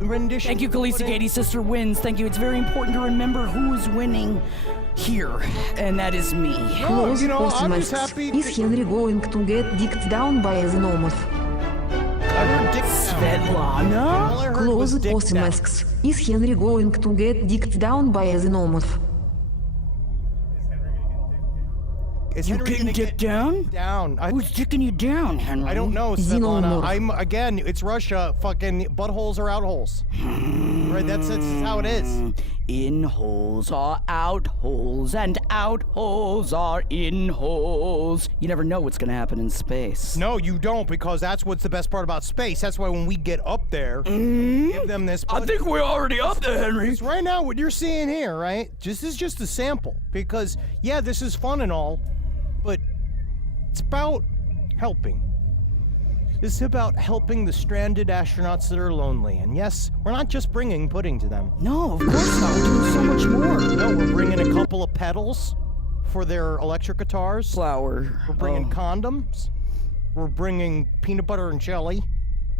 rendition. Thank you, Khaleesi Katie, sister wins. Thank you. It's very important to remember who is winning here, and that is me. No, you know, I'm just happy. Is Henry going to get dicked down by the Nomad? Svetlana? Close masks. Is Henry going to get dicked down by the Nomad? Is You Henry getting gonna dicked down? down? Who's dicking you down, Henry? I don't know, Xenomorph. Svetlana. Again, it's Russia. Fucking buttholes are out holes. Right, that's how it is. In holes are out holes, and out holes are in holes. You never know what's gonna happen in space. No, you don't, because that's what's the best part about space. That's why when we get up there, give them this. I think we're already up there, Henry. Because right now, what you're seeing here, right? This is just a sample. Because, yeah, this is fun and all, but it's about helping. This is about helping the stranded astronauts that are lonely. And yes, we're not just bringing pudding to them. No, of course not. We're doing so much more. No, we're bringing a couple of pedals for their electric guitars. Flower. We're bringing condoms. We're bringing peanut butter and jelly.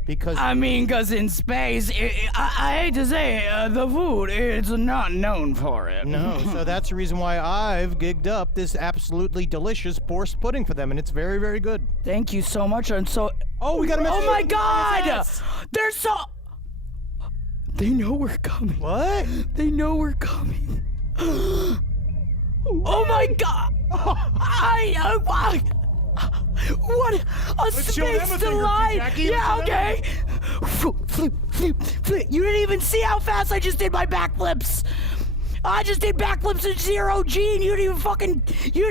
Because because in space, I hate to say it, the food is not known for it. no, so that's the reason why I've gigged up this absolutely delicious borscht pudding for them, and it's very, very good. Thank you so much, and so... Oh, we got a message. Oh my God! They're so... They know we're coming. What? They know we're coming. Oh my God! What a space delight! Yeah, okay. Flip. You didn't even see how fast I just did my backflips. I just did backflips in 0G, and you didn't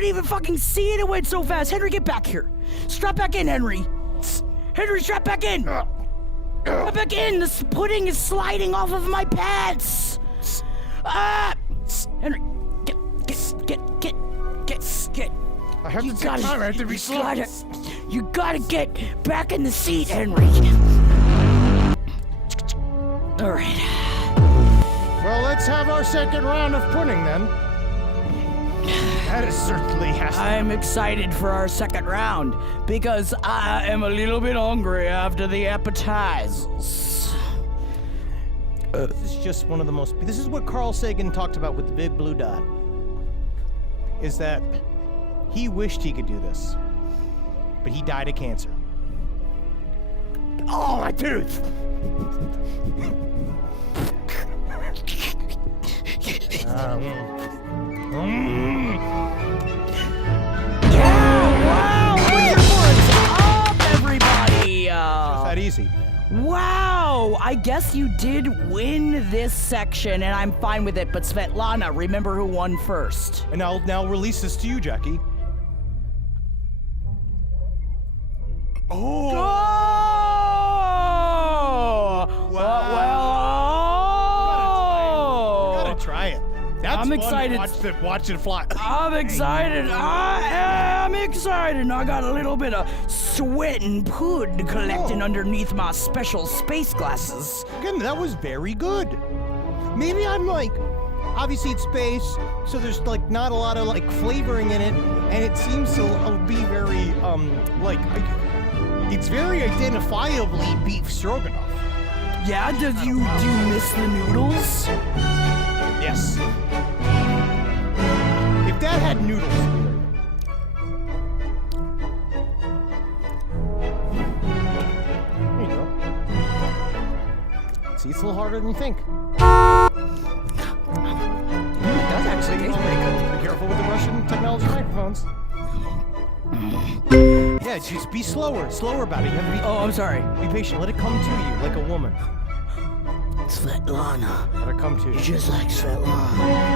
even fucking see it. It went so fast. Henry, get back here. Strap back in, Henry. Henry, strap back in. Strap back in. This pudding is sliding off of my pants. Henry, get. I have to take time. I have to be slow. You gotta get back in the seat, Henry. All right. Well, let's have our second round of pudding then. That is certainly has to. I'm excited for our second round because I am a little bit hungry after the appetizers. This is just one of the most. This is what Carl Sagan talked about with the big blue dot. Is that he wished he could do this, but he died of cancer. Oh, my tooth! Wow! Put your voice up, everybody! Just that easy. Wow! I guess you did win this section, and I'm fine with it. But Svetlana, remember who won first. And I'll now release this to you, Jackie. Oh! Gotta try it. That's I'm fun excited. To watch it fly. I'm excited. I am excited. I got a little bit of sweat and pud collecting underneath my special space glasses. Again, that was very good. Maybe I'm like, obviously it's space, so there's like not a lot of like flavoring in it, and it seems to be very it's very identifiably beef stroganoff. Yeah, do you miss the noodles? Yes. If that had noodles. See, it's a little harder than you think. It does actually taste pretty good. Be careful with the Russian technology microphones. Yeah, just be slower about it. You have to be, Oh, I'm sorry. be patient. Let it come to you like a woman. Svetlana. Let it come to you. Just like Svetlana.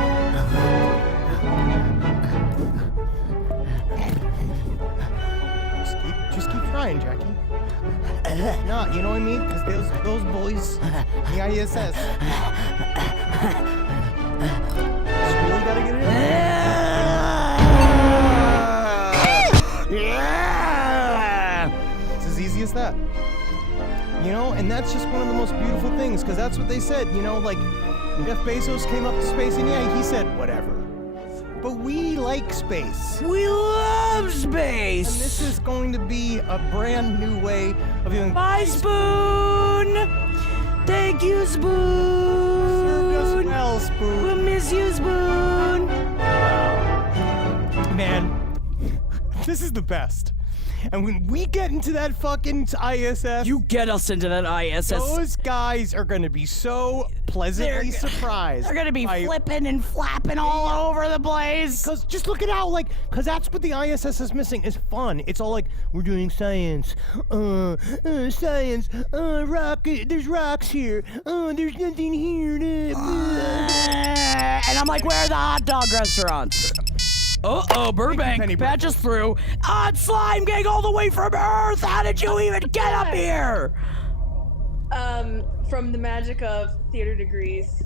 Just keep trying, Jackie. No, you know what I mean? Because those boys, the ISS. Just really gotta get it in. It's as easy as that. You know, and that's just one of the most beautiful things, because that's what they said, you know, like, Jeff Bezos came up to space, and yeah, he said, whatever. But we like space. We love space. And this is going to be a brand new way of doing. Bye, Spoon. Thank you, Spoon. Served us well, Spoon. We'll miss you, Spoon. Man, this is the best. And when we get into that fucking ISS, You get us into that ISS. those guys are going to be so pleasantly surprised. They're gonna be by- flipping and flapping all over the place. Because just look at how, like, because that's what the ISS is missing, is fun. It's all like, we're doing science. Science. Rocket. There's rocks here. There's nothing here. And I'm like, where are the hot dog restaurants? Uh-oh, Burbank, patch us through. It's Slime Gang all the way from Earth! How did you even get up here? From the magic of theater degrees.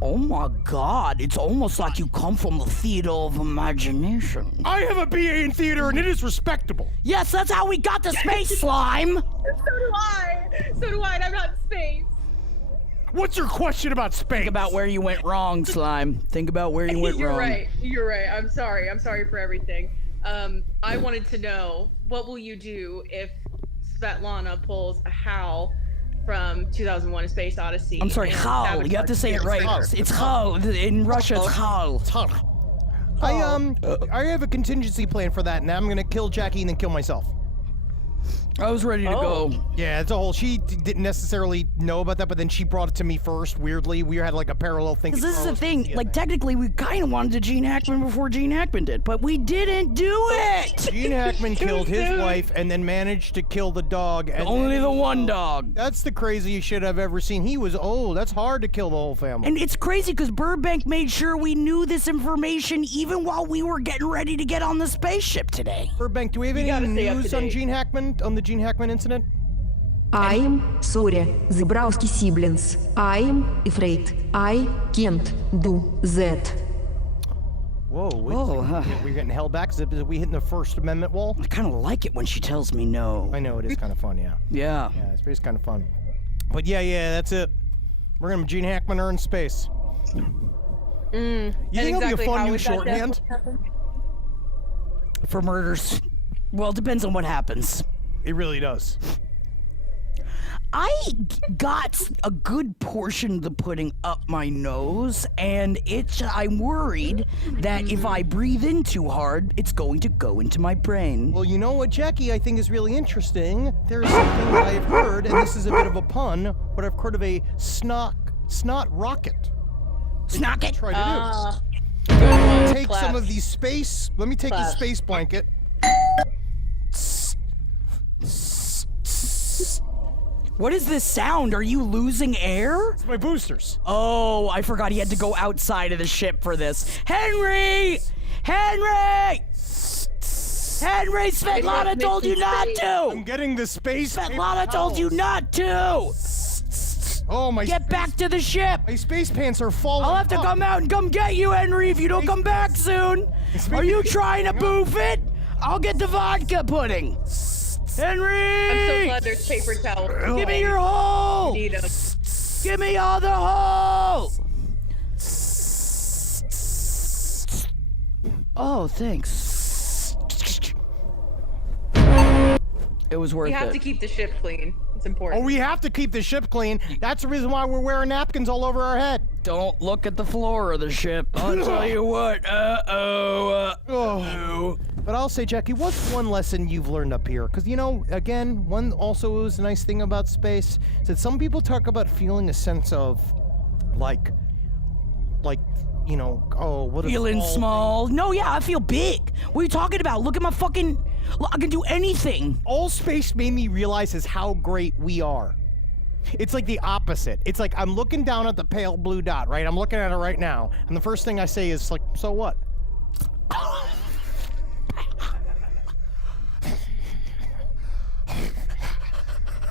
Oh my god, it's almost like you come from the theater of imagination. I have a BA in theater, and it is respectable. Yes, that's how we got to space, Slime! So do I, and I'm not in space. What's your question about space? Think about where you went wrong, Slime. Think about where you went wrong. You're right. I'm sorry for everything. I wanted to know, what will you do if Svetlana pulls a Hal from 2001: A Space Odyssey? I'm sorry, and Hal. You have to say it right. It's Hal. In Russia, it's Hal. I have a contingency plan for that, and I'm gonna kill Jackie and then kill myself. I was ready to go. Yeah, it's a whole. She didn't necessarily know about that, but then she brought it to me first. Weirdly, we had like a parallel thing. Because this is the thing. Like, technically, we kind of wanted to Gene Hackman before Gene Hackman did, but we didn't do it. Gene Hackman killed his wife and then managed to kill the dog. And Only the one dog. That's the craziest shit I've ever seen. He was old. That's hard to kill the whole family. And it's crazy because Burbank made sure we knew this information even while we were getting ready to get on the spaceship today. Burbank, do we have any news on Gene Hackman, on the Gene Hackman incident? I'm sorry, Zebrowski Siblings. I'm afraid I can't do that. Whoa, we're getting held back. Is we hitting the First Amendment wall? I kind of like it when she tells me no. I know, it is kind of fun, yeah. Yeah. Yeah, it's kind of fun. But yeah, that's it. We're gonna Gene Hackman her in space. You think that'll be a fun new shorthand? For murders. Well, it depends on what happens. It really does. I got a good portion of the pudding up my nose, and I'm worried that if I breathe in too hard, it's going to go into my brain. Well, you know what, Jackie, I think is really interesting? There's something that I've heard, and this is a bit of a pun, but I've heard of a snot rocket. Snocket? Try to do. Take some of these space. Let me take the space blanket. What is this sound? Are you losing air? It's my boosters. Oh, I forgot he had to go outside of the ship for this. Henry! Svetlana told you not to! I'm getting the space. Svetlana told you not to! Oh, my. Get back to the ship! My space pants are falling. I'll have to come out and come get you, Henry, if you don't come back soon! Are you trying to boof it? I'll get the vodka pudding! Henry! I'm so glad there's paper towels. Give me your hole! Need 'em. Give me all the hole! Oh, thanks. It was worth it. We have to keep the ship clean. It's important. Oh, we have to keep the ship clean. That's the reason why we're wearing napkins all over our head. Don't look at the floor of the ship. I'll tell you what. Uh-oh. But I'll say, Jackie, what's one lesson you've learned up here? Because, again, one also is a nice thing about space is that some people talk about feeling a sense of, what is Feeling small. No, yeah, I feel big. What are you talking about? Look at my fucking... I can do anything. All space made me realize is how great we are. It's like the opposite. It's like I'm looking down at the pale blue dot, right? I'm looking at it right now, and the first thing I say is like, so what?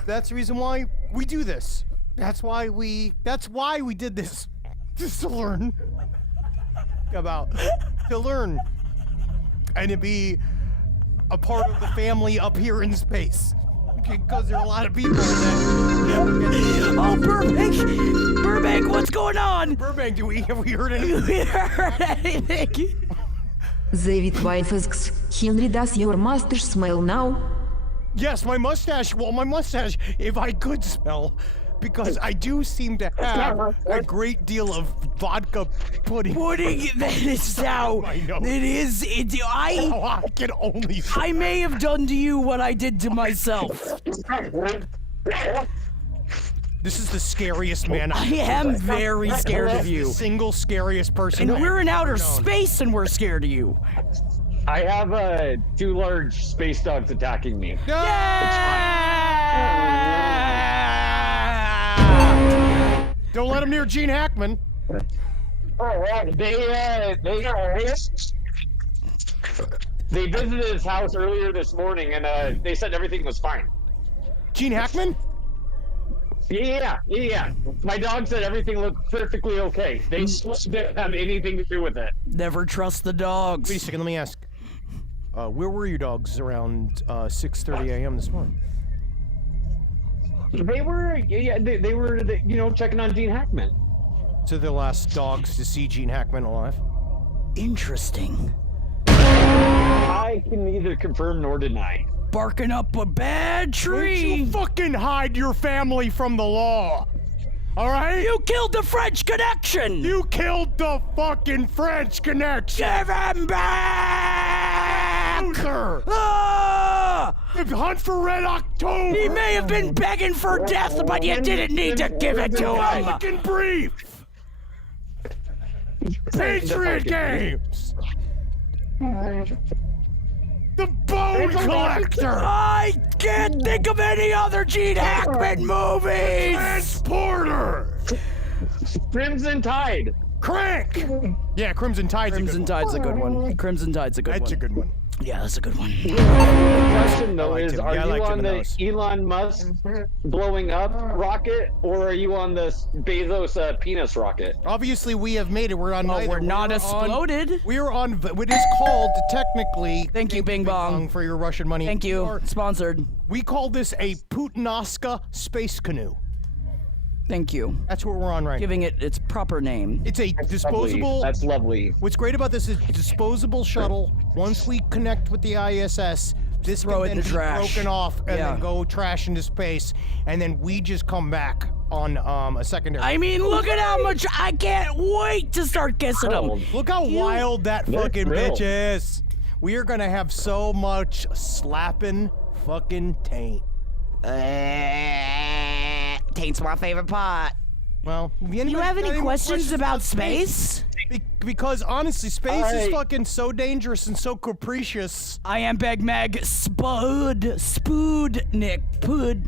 That's the reason why we do this. That's why we did this. Just to learn and to be a part of the family up here in space. Because there are a lot of people that never get to... Oh, Burbank, what's going on? Burbank, have we heard anything? We heard anything? David White asks, Henry, does your mustache smell now? Yes, my mustache, if I could smell, because I do seem to have a great deal of vodka pudding. That is how I know. it is. I can only say. I may have done to you what I did to myself. This is the scariest man I am very scared of you. The single scariest person. And we're in outer space and we're scared of you. I have 2 large space dogs attacking me. Don't let him near Gene Hackman. They visited his house earlier this morning, and they said everything was fine. Gene Hackman? Yeah. My dog said everything looked perfectly okay. They didn't have anything to do with it. Never trust the dogs. Wait a second, let me ask. Where were your dogs around 6:30 a.m. this morning? They were, checking on Gene Hackman. So they're the last dogs to see Gene Hackman alive? Interesting. I can neither confirm nor deny. Barking up a bad tree. Don't you fucking hide your family from the law. All right? You killed the French Connection. You killed the fucking French Connection. Give him back. Loser. Ah! Hunt for Red October. He may have been begging for death, but you didn't need to give it to him. Fucking brief. Patriot Games. The Bone Collector. I can't think of any other Gene Hackman movies. Transporter. Crimson Tide. Crank. Yeah, Crimson Tide's a good one. Crimson Tide's a good one. That's a good one. Yeah, that's a good one. The question though is, him. are Yeah, I you liked him on in the those. Elon Musk blowing up rocket, or are you on the Bezos penis rocket? Obviously, we have made it. We're on neither. We're not exploded. We're on. It is called technically. Thank you, BingBong, for your Russian money. Thank you. Sponsored. We call this a Putinoska space canoe. Thank you. That's what we're on right now. Giving it its proper name. It's a disposable. That's lovely. What's great about this is disposable shuttle. Once we connect with the ISS, this Throw it can in then the be trash. broken off and Yeah. then go trash into space, and then we just come back on a secondary. I mean, look at how much I can't wait to start kissing them. Look how wild that fucking bitch is. We are gonna have so much slapping fucking taint. Taint's my favorite part. Well, You have any questions about space? Because honestly, space is fucking so dangerous and so capricious. I am Beg Mag Spood Nick. Does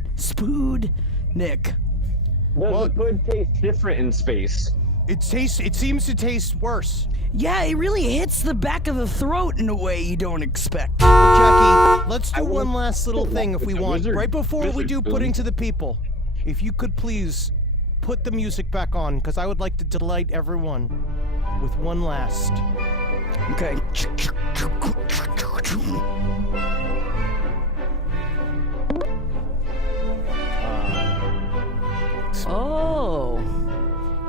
the food taste different in space? It seems to taste worse. Yeah, it really hits the back of the throat in a way you don't expect. Well, Jackie, let's do one last little thing if we want. Wizard- Right before we do wizard putting to the people, if you could please put the music back on, because I would like to delight everyone with one last. Okay. Oh.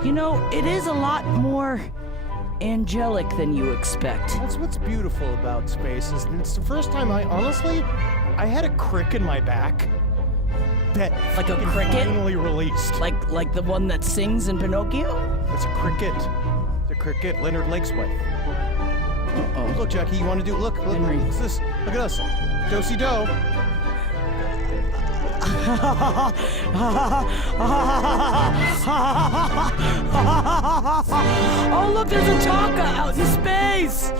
You know, it is a lot more angelic than you expect. That's what's beautiful about space. Is it's the first time I had a crick in my back. That Like a fucking cricket? finally released. Like the one that sings in Pinocchio? It's a cricket. It's a cricket. Leonard Lake's wife. Uh-oh. Look, Jackie, you want to do? Look, Henry. what's this? Look at us. Do-si-do. Oh, look, there's a Taka out in space.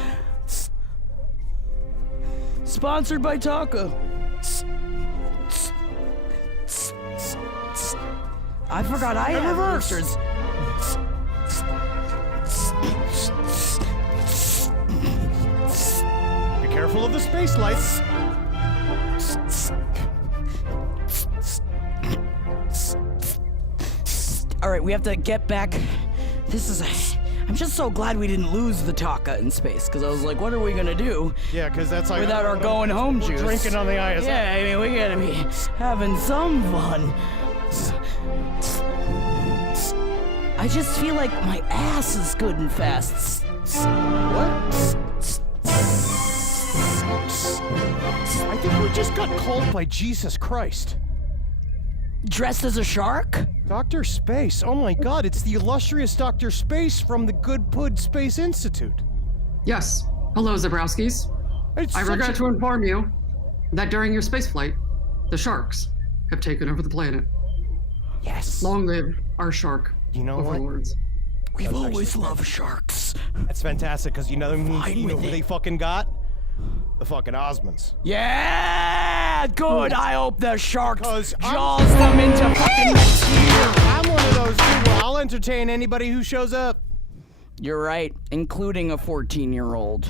Sponsored by Taka. I forgot I have boosters. Be careful of the space lights. All right, we have to get back. I'm just so glad we didn't lose the Taka in space, because I was like, what are we gonna do? Yeah, because that's like without our going home juice. Drinking on the ISS. Yeah, I mean, we gotta be having some fun. I just feel like my ass is good and fast. What? I think we just got called by Jesus Christ. Dressed as a shark? Dr. Space. Oh my god, it's the illustrious Dr. Space from the GUD PUD Space Institute. Yes. Hello, Zebrowskis. I regret to inform you that during your spaceflight, the sharks have taken over the planet. Yes. Long live our shark overlords. We've always loved sharks. That's fantastic, because you know who they fucking got? The fucking Osmonds. Yeah, good. I hope the sharks jaws them into fucking next year. I'm one of those people. I'll entertain anybody who shows up. You're right, including a 14-year-old.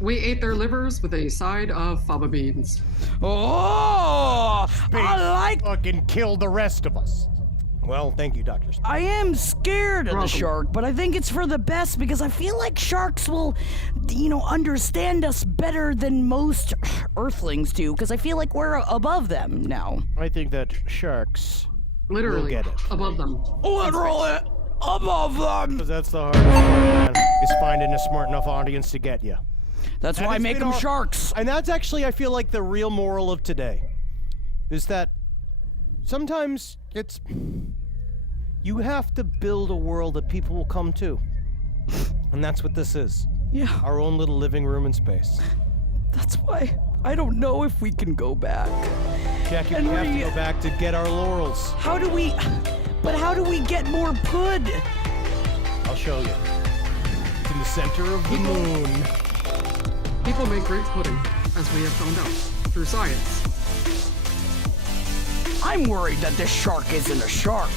We ate their livers with a side of fava beans. Oh, I like. Fucking killed the rest of us. Well, thank you, Dr. Space. I am scared of the shark, but I think it's for the best because I feel like sharks will, understand us better than most earthlings do because I feel like we're above them now. I think that sharks literally will get it. Above them. Literally above them. Because that's the hardest part, man, is finding a smart enough audience to get you. That's why I make them sharks. And that's actually, I feel like, the real moral of today. Is that sometimes it's... You have to build a world that people will come to. And that's what this is. Yeah. Our own little living room in space. That's why I don't know if we can go back. Jackie, we have to go back to get our laurels. How do we get more pud? I'll show you. It's in the center of the moon. People make great pudding, as we have found out, through science. I'm worried that this shark isn't a shark.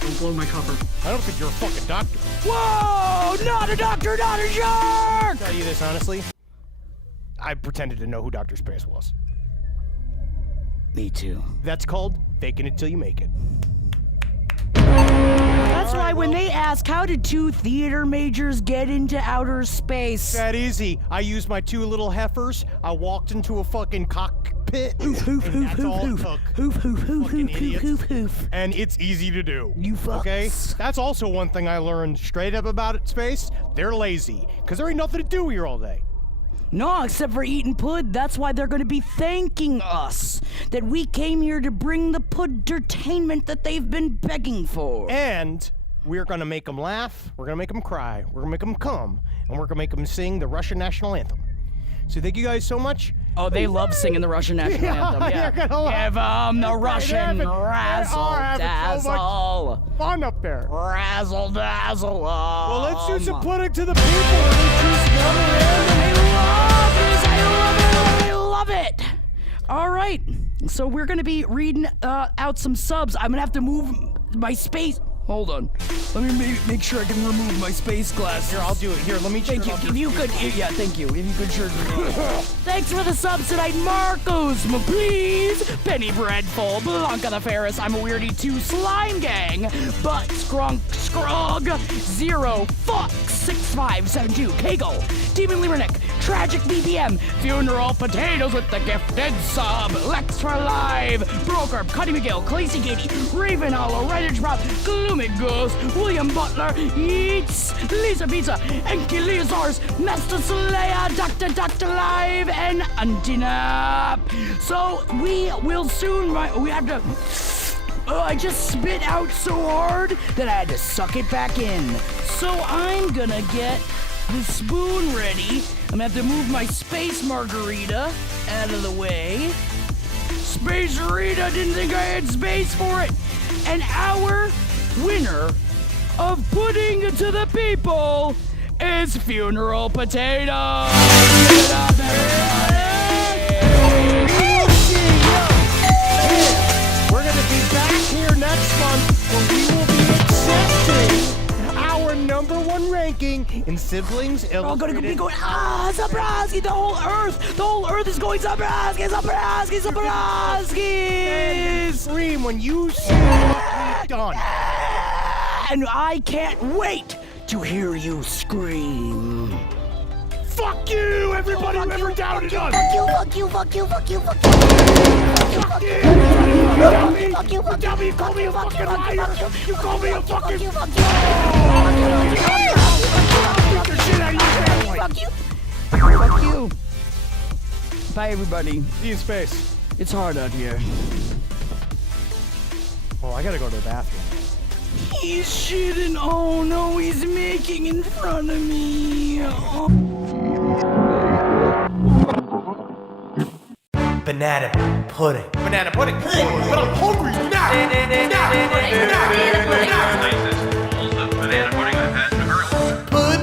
Don't blow my cover. I don't think you're a fucking doctor. Whoa! Not a doctor, not a shark! I'll tell you this honestly. I pretended to know who Dr. Space was. Me too. That's called faking it till you make it. That's why when they ask, how did 2 theater majors get into outer space? That easy. I used my 2 little heifers. I walked into a fucking cockpit. Hoof, hoof, and hoof, that's hoof, all it hoof. took. Hoof, hoof, hoof, Fucking hoof, idiots. hoof, hoof. And it's easy to do. You fucks. Okay? That's also one thing I learned straight up about space. They're lazy. Because there ain't nothing to do here all day. No, except for eating pud. That's why they're going to be thanking us that we came here to bring the pud-entertainment that they've been begging for. And we're going to make them laugh. We're going to make them cry. We're going to make them come. And we're going to make them sing the Russian national anthem. So thank you guys so much. Oh, they love singing the Russian national anthem. Yeah, you're gonna love give them the Russian razzle-dazzle. Fun up there. Razzle-dazzle. Well, let's do some pudding to the people. I love it. All right, so we're gonna be reading out some subs. I'm gonna have to move my space. Hold on. Let me make sure I can remove my space glasses. Here, I'll do it. Here, let me Thank you. If you could, yeah, thank you. If you could sure. Thanks for the subs tonight, Marcos McPlease, Penny Breadful, Blanca the Ferris, I'm a Weirdy 2, Slime Gang, Butt Scrunk Scrog, Zero, Fox, 6572, Kegel, Demon Limernick, Tragic BPM, Funeral Potatoes with the gifted sub, Lex for Live, Broker, Cuddy McGill, Clacy Katie, Raven Hollow, Redditch Rob, Gloomy Ghost, William Butler, Eats, Lisa Pizza, Enki Leazars, Master Slayer, Dr. Live, and Antina. So we will soon, we have to I just spit out so hard that I had to suck it back in. So I'm gonna get the spoon ready. I'm gonna have to move my space margarita out of the way. Spacerita, didn't think I had space for it. And our winner of pudding to the people is Funeral Potato. We're going to be back here next month where we will be accepting our #1 ranking in Siblings Illustrated. I'm gonna be going, Zebrowski, the whole earth is going, Zebrowski. And scream when you see what we've done. And I can't wait to hear you scream. Fuck you, everybody who ever doubted us! Fuck you, fuck you, fuck you, fuck you, fuck you. Fuck you! You tell me you call me a fucking liar! You call me a fucking... Fuck the shit out of your family! Fuck you! Fuck you! Bye, everybody. See you in space. It's hard out here. Oh, I gotta go to the bathroom. He's shitting. Oh no, he's making in front of me. Oh. Banana pudding. Banana pudding. But I'm hungry now. Banana pudding. Pud.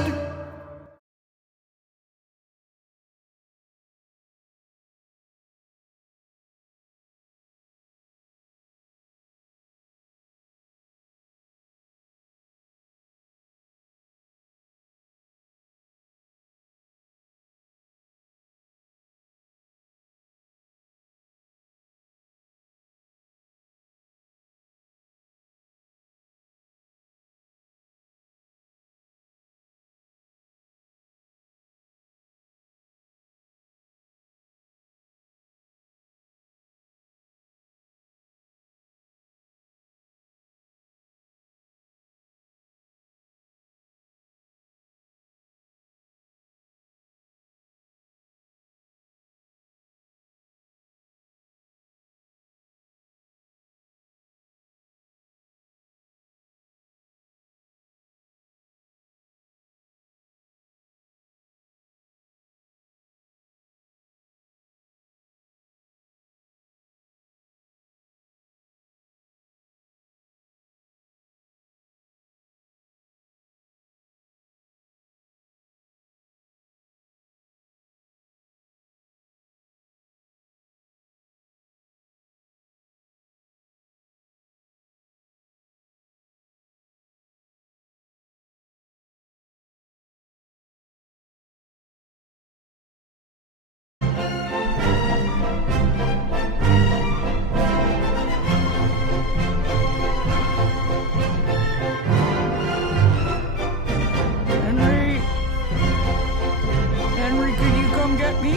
Henry, could you come get me?